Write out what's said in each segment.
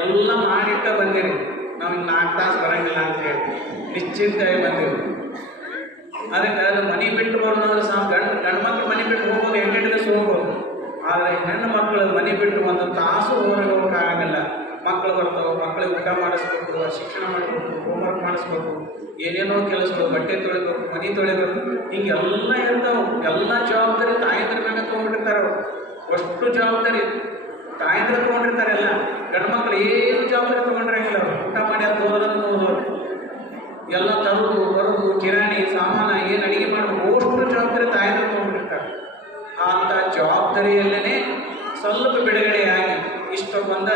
ಎಲ್ಲ ಮಾಡಿಟ್ಟ ಬಂದಿರಿ ನಾವು ನಾಲ್ಕು ತಾಸು ಬರಂಗಿಲ್ಲ ಅಂತ ಹೇಳಿ. ನಿಶ್ಚಿಂತಾಗಿ ಬಂದೆವು ಅದಕ್ಕೆ ಅದು ಮನೆ ಬಿಟ್ಟು ಬರೋದಂದ್ರೆ ಸಹ ಗಂಡು ಗಂಡು ಮಕ್ಕಳು ಮನೆ ಬಿಟ್ಟು ಹೋಗ್ಬೋದು ಎಂಟೆಂಟು ದಿವಸ ಹೋಗ್ಬೋದು ಆದರೆ ಹೆಣ್ಣು ಮಕ್ಕಳು ಮನೆ ಬಿಟ್ಟು ಒಂದು ತಾಸು ಹೊರಗೆ ಹೋಗೋಕ್ಕಾಗಲ್ಲ ಮಕ್ಕಳು ಬರ್ತಾವೆ ಮಕ್ಕಳಿಗೆ ಊಟ ಮಾಡಿಸ್ಬೇಕು, ಶಿಕ್ಷಣ ಮಾಡಬೇಕು ಹೋಮ್ವರ್ಕ್ ಮಾಡಿಸ್ಬೇಕು, ಏನೇನೋ ಕೆಲಸಗಳು, ಬಟ್ಟೆ ತೊಳಿಬೇಕು, ಮನೆ ತೊಳಿಬೇಕು, ಹಿಂಗೆಲ್ಲ ಇರ್ತಾವೆ. ಎಲ್ಲ ಜವಾಬ್ದಾರಿ ತಾಯಂದ್ರ ಮೇಲೆ ತೊಗೊಂಡಿರ್ತಾರೆ ಅವರು. ಅಷ್ಟು ಜವಾಬ್ದಾರಿ ತಾಯಂದ್ರ ತೊಗೊಂಡಿರ್ತಾರೆ ಎಲ್ಲ. ಗಂಡು ಮಕ್ಕಳು ಏನು ಜವಾಬ್ದಾರಿ ತೊಗೊಂಡಿರಂಗಿಲ್ಲ ಅವ್ರು ಊಟ ಮಾಡಿ ಅದು ಹೋಗೋದನ್ನು ಹೋದವ್ರು ಎಲ್ಲ ತರುವುದು ಬರುವುದು ಕಿರಾಣಿ ಸಾಮಾನ ಏನು ಅಡಿಗೆ ಮಾಡಬೇಕು ಅಷ್ಟು ಜವಾಬ್ದಾರಿ ತಾಯಂದ್ರ ತೊಗೊಂಡಿರ್ತಾರೆ ಅಂತ ಜವಾಬ್ದಾರಿಯಲ್ಲೇ ಸ್ವಲ್ಪ ಬಿಡುಗಡೆಯಾಗಿ ಇಷ್ಟು ಬಂದ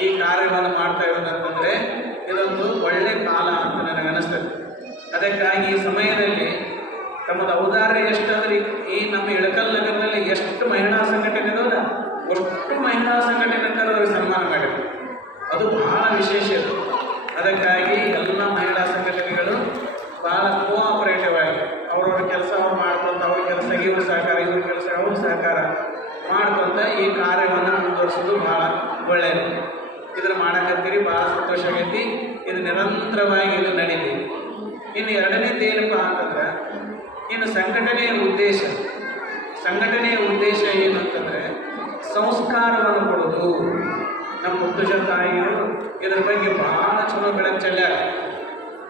ಈ ಕಾರ್ಯವನ್ನು ಮಾಡ್ತಾ ಇರೋದಂತಂದರೆ ಇದೊಂದು ಒಳ್ಳೆ ಕಾಲ ಅಂತ ನನಗೆ ಅನಿಸ್ತದೆ. ಅದಕ್ಕಾಗಿ ಈ ಸಮಯದಲ್ಲಿ ತಮ್ಮದು ಔದಾರ್ಯ ಎಷ್ಟಂದ್ರೆ ಈ ನಮ್ಮ ಇಳಕಲ್ ನಗರದಲ್ಲಿ ಎಷ್ಟು ಮಹಿಳಾ ಸಂಘಟನೆ ಇದಾವಲ್ಲ ಅಷ್ಟು ಮಹಿಳಾ ಸಂಘಟನೆ ಅವ್ರಿಗೆ ಸನ್ಮಾನ ಮಾಡಿದ್ರು. ಅದು ಬಹಳ ವಿಶೇಷ ಅದು ಅದಕ್ಕಾಗಿ ಎಲ್ಲ ಮಹಿಳಾ ಸಂಘಟನೆಗಳು ಭಾಳ ಕೋಆಪರೇಟಿವ್ ಆಗಿ ಅವ್ರವ್ರ ಕೆಲಸ ಅವ್ರು ಮಾಡ್ಕೊಂತ ಅವ್ರ ಕೆಲಸ ಇವ್ರ ಸಹಕಾರ ಇವ್ರ ಕೆಲಸ ಅವ್ರ ಸಹಕಾರ ಮಾಡ್ಕೊಂತ ಈ ಕಾರ್ಯವನ್ನು ಮುಂದುವರಿಸೋದು ಭಾಳ ಒಳ್ಳೆಯದು. ಇದನ್ನು ಮಾಡಕತ್ತೀರಿ ಭಾಳ ಸಂತೋಷ ಆಗೈತಿ. ಇದು ನಿರಂತರವಾಗಿ ಇದು ನಡೀಲಿ. ಇನ್ನು ಎರಡನೇದು ಏನಪ್ಪ ಅಂತಂದ್ರೆ, ಇನ್ನು ಸಂಘಟನೆಯ ಉದ್ದೇಶ ಸಂಘಟನೆಯ ಉದ್ದೇಶ ಏನು ಅಂತಂದ್ರೆ, ಸಂಸ್ಕಾರವನ್ನು ಕೊಡೋದು ನಮ್ಮ ಮುತ್ತುಜ ತಾಯಿಯರು ಇದ್ರ ಬಗ್ಗೆ ಭಾಳ ಚಲೋ ಬೆಳಕು ಚೆಲ್ಲಾರ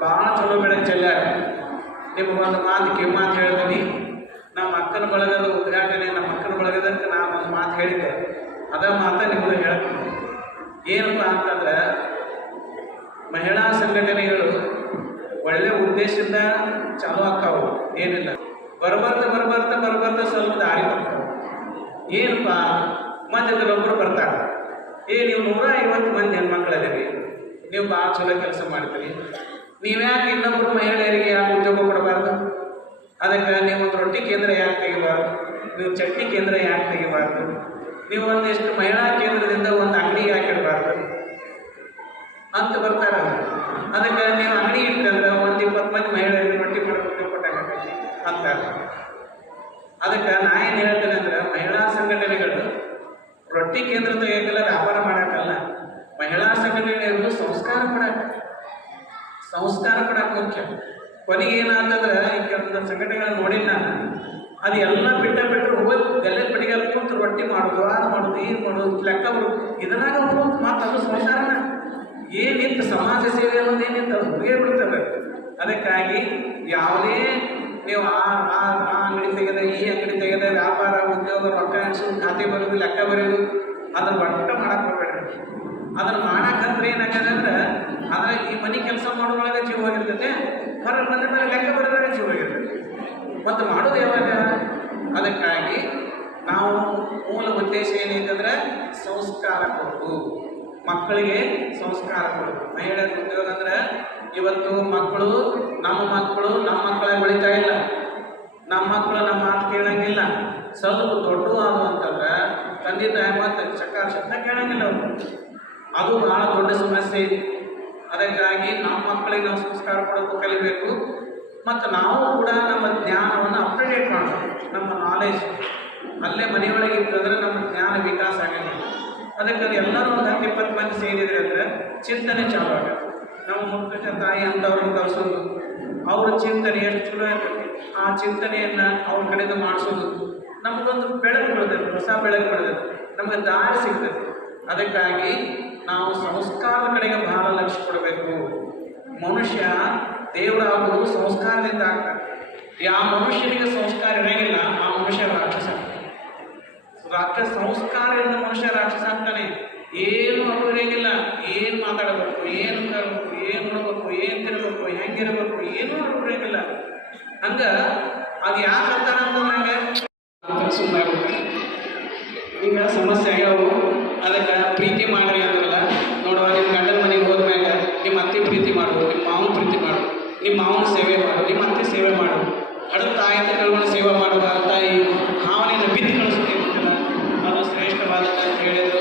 ಭಾಳ ಚಲೋ ಬೆಳಕು ಚೆಲ್ಲಾರ ನಿಮಗೊಂದು ಮಾತು ಕೆಮ್ಮಾತು ಹೇಳ್ತೀನಿ. ನಮ್ಮ ಅಕ್ಕನ ಬಳಗದ ಉದ್ಘಾಟನೆ ನಮ್ಮ ಅಕ್ಕನ ಬಳಗದಂತ ನಾನು ಒಂದು ಮಾತು ಹೇಳಿದ್ದೆ. ಅದ ಮಾತ ನಿಮಗೆ ಹೇಳ್ತೀನಿ. ಏನಪ್ಪ ಅಂತಂದ್ರೆ, ಮಹಿಳಾ ಸಂಘಟನೆಗಳು ಒಳ್ಳೆ ಉದ್ದೇಶದಿಂದ ಚಾಲೂ ಆಕ್ಕಾವು ಏನಿಲ್ಲ. ಬರಬರ್ತ ಬರಬರ್ತ ಬರಬರ್ತ ಸ್ವಲ್ಪ ದಾರಿ ಬರ್ತಾವೆ ಏನಪ್ಪ ಮಧ್ಯದಲ್ಲಿ ಒಬ್ಬರು ಬರ್ತಾರೆ. ಏ, ನೀವು ನೂರ ಐವತ್ತು ಮಂದಿ ಹೆಣ್ಮಕ್ಳು ಅದೀರಿ ನೀವು ಭಾಳ ಚಲೋ ಕೆಲಸ ಮಾಡ್ತೀರಿ. ನೀವ್ಯಾಕೆ ಇನ್ನೊಬ್ಬರು ಮಹಿಳೆಯರಿಗೆ ಯಾಕೆ ಉದ್ಯೋಗ ಕೊಡಬಾರ್ದು? ಅದಕ್ಕೆ ನೀವು ಒಂದು ರೊಟ್ಟಿ ಕೇಂದ್ರ ಯಾಕೆ ತೆಗಿಬಾರ್ದು? ನೀವು ಚಟ್ನಿ ಕೇಂದ್ರ ಯಾಕೆ ತೆಗಿಬಾರ್ದು? ನೀವು ಒಂದಿಷ್ಟು ಮಹಿಳಾ ಕೇಂದ್ರದಿಂದ ಒಂದು ಅಂಗಡಿ ಯಾಕೆ ಇಡಬಾರ್ದು? ಅಂತ ಬರ್ತಾರೆ. ಅದಕ್ಕೆ ನೀವು ಅಂಗಡಿ ಇಟ್ಟಂದ್ರೆ ಒಂದು ಇಪ್ಪತ್ತು ಮಂದಿ ಮಹಿಳೆಯರಿಗೆ ರೊಟ್ಟಿ ಮಾಡ್ಕೊಂಡು ಕೊಟ್ಟಾಗತ್ತೈತಿ ಅಂತಾರೆ ಅದಕ್ಕೆ ನಾ ಏನು ಹೇಳ್ತೇನೆ ಅಂದ್ರೆ ಮಹಿಳಾ ಸಂಘಟನೆಗಳು ರೊಟ್ಟಿ ಕೇಂದ್ರ ತೆಗಿಯಕ್ಕೆಲ್ಲ ವ್ಯಾಪಾರ ಮಾಡೋಕ್ಕಲ್ಲ ಮಹಿಳಾ ಸಂಘಟನೆಗಳು ಸಂಸ್ಕಾರ ಕೊಡಕ್ಕೆ. ಸಂಸ್ಕಾರ ಕೊಡಕ್ಕೆ ಮುಖ್ಯ. ಕೊನೆಗೆ ಏನಾಗ್ತಂದ್ರೆ ಈ ಒಂದು ಸಂಘಟನೆಗಳನ್ನ ನೋಡಿಲ್ಲ ನಾನು, ಅದು ಎಲ್ಲ ಬಿಟ್ಟ ಬಿಟ್ಟರು ಹೋಗಿ ಗಲ್ಲೆ ಪಡಿಗೆ ಕೂತು ರೊಟ್ಟಿ ಮಾಡೋದು ಅದು ಮಾಡೋದು, ಏನು ಮಾಡೋದು, ಲೆಕ್ಕ ಬರೋದು ಇದನ್ನಾಗ ಅವರು ಮಾತು ಅದು ಸಂಸಾರನ. ಏನಿತ್ತು ಸಮಾಜ ಸೇವೆ ಅನ್ನೋದು ಏನಿತ್ತು ಅದು ಹೋಗೇ ಬಿಡ್ತದೆ. ಅದಕ್ಕಾಗಿ ಯಾವುದೇ ನೀವು ಆ ಆ ಆ ಅಂಗಡಿ ತೆಗೆದ, ಈ ಅಂಗಡಿ ತೆಗೆದ, ವ್ಯಾಪಾರ, ಉದ್ಯೋಗ, ರೊಕ್ಕ ಎಣಿಸೋದು ಖಾತೆ ಬರೋದು, ಲೆಕ್ಕ ಬರೆಯೋದು ಅದನ್ನ ಬಟ್ಟ ಮಾಡಕ್ಕೆ ಹೋಗ್ಬೇಡ್ರಿ. ಅದನ್ನ ಮಾಡಕ್ಕಂದ್ರೆ ಏನಾಗದಂದ್ರೆ ಅಂದ್ರೆ ಈ ಮನೆ ಕೆಲಸ ಮಾಡೋದ್ರೊಳಗೆ ಜೀವ ಹೋಗಿರ್ತೈತೆ, ಹೊರಗೆ ಬಂದ ಮೇಲೆ ಲೆಕ್ಕ ಬರೋದ್ರಾಗ ಜೀವ ಹೋಗಿರ್ತೈತೆ. ಮತ್ತು ಮಾಡೋದು ಯಾವಾಗ? ಅದಕ್ಕಾಗಿ ನಾವು ಮೂಲ ಉದ್ದೇಶ ಏನೈತಂದ್ರೆ ಸಂಸ್ಕಾರ ಕೊಡೋದು ಮಕ್ಕಳಿಗೆ ಸಂಸ್ಕಾರ ಕೊಡೋದು ಮಹಿಳೆಯರ ಉದ್ಯೋಗ ಅಂದ್ರೆ ಇವತ್ತು ಮಕ್ಕಳು, ನಮ್ಮ ಮಕ್ಕಳು ನಮ್ಮ ಮಕ್ಕಳ ಬೆಳೀತಾ ಇಲ್ಲ. ನಮ್ಮ ಮಕ್ಕಳು ನಮ್ಮ ಮಾತು ಕೇಳಂಗಿಲ್ಲ ಸ್ವಲ್ಪ ದೊಡ್ಡ ಆದು ಅಂತಂದ್ರೆ ತಂದೆ ತಾಯಿ ಮಾತು ಚಕ್ಕಾರ ಶಬ್ದ ಕೇಳಂಗಿಲ್ಲ ಅವರು ಅದು ಬಹಳ ದೊಡ್ಡ ಸಮಸ್ಯೆ ಇದೆ. ಅದಕ್ಕಾಗಿ ನಮ್ಮ ಮಕ್ಕಳಿಗೆ ನಾವು ಸಂಸ್ಕಾರ ಕೊಡೋದು ಕಲಿಬೇಕು. ಮತ್ತು ನಾವು ಕೂಡ ನಮ್ಮ ಜ್ಞಾನವನ್ನು ಅಪ್ಡೇಟ್ ಮಾಡಬೇಕು ನಮ್ಮ ನಾಲೆಜ್ ಅಲ್ಲೇ ಮನೆಯೊಳಗೆ ಇತ್ತಂದ್ರೆ ನಮ್ಮ ಜ್ಞಾನ ವಿಕಾಸ ಆಗಂಗಿಲ್ಲ ಅದಕ್ಕೆ ಎಲ್ಲರೂ ಒಂದು ಹತ್ತು ಇಪ್ಪತ್ತು ಮಂದಿ ಸೇರಿದ್ರೆ ಅಂದರೆ ಚಿಂತನೆ ಚಾಲು ಆಗುತ್ತೆ. ನಮ್ಮ ಮುಖ್ಯ ತಾಯಿ ಅಂತವ್ರನ್ನ ಕಲಿಸೋದು ಅವ್ರ ಚಿಂತನೆ ಎಷ್ಟು ಚಲೋ ಇರ್ತದೆ ಆ ಚಿಂತನೆಯನ್ನು ಅವ್ರ ಕಡೆಯಿಂದ ಮಾಡಿಸೋದು. ನಮಗೊಂದು ಬೆಳಕು ಬೆಳೆದೈತೆ ಹೊಸ ಬೆಳಕು ಬೆಳೆದೈತೆ ನಮಗೆ ದಾರಿ ಸಿಗ್ತದೆ. ಅದಕ್ಕಾಗಿ ನಾವು ಸಂಸ್ಕಾರದ ಕಡೆಗೆ ಬಹಳ ಲಕ್ಷ್ಯ ಕೊಡಬೇಕು. ಮನುಷ್ಯ ದೇವರಾಗುವುದು ಸಂಸ್ಕಾರದಿಂದ ಆಗ್ತಾನೆ ಯಾವ ಮನುಷ್ಯನಿಗೆ ಸಂಸ್ಕಾರ ಇರೋಂಗಿಲ್ಲ, ಆ ಮನುಷ್ಯ ರಾಕ್ಷಸ. ರಾಕ್ಷಸ ಸಂಸ್ಕಾರದಿಂದ ಮನುಷ್ಯ ರಾಕ್ಷಸ ಆಗ್ತಾನೆ. ಏನು ಅರಿವಿರಂಗಿಲ್ಲ ಏನು ಮಾತಾಡಬೇಕು, ಏನು ಕರಬೇಕು ಏನು ನೋಡಬೇಕು, ಏನು ತಿನ್ನಬೇಕು ಹೆಂಗಿರಬೇಕು, ಏನೂ ಅರಿವಿರಂಗಿಲ್ಲ ಹಂಗ ಅದು ಯಾಕೆ ಅಂತಾನ ಅಂತಂದ್ರೆ ಸುಮ್ಮನೆ ಈಗ ಸಮಸ್ಯೆ ನಿಮ್ಮ ಮಾವನ ಪ್ರೀತಿ ಮಾಡು, ನಿಮ್ಮ ಮಾವನ ಸೇವೆ ಮಾಡು, ನಿಮ್ಮ ಅತ್ತೆ ಸೇವೆ ಮಾಡು. ಹಡದ ತಾಯಿ ತಗೊಂಡು ಸೇವೆ ಮಾಡುವ ತಾಯಿ ಭಾವನೆಯನ್ನು ಬಿದ್ದು ಕಳಿಸ್ತೇವೆ ಅದು ಶ್ರೇಷ್ಠವಾದ ಅಂತ ಹೇಳಿದ್ರು.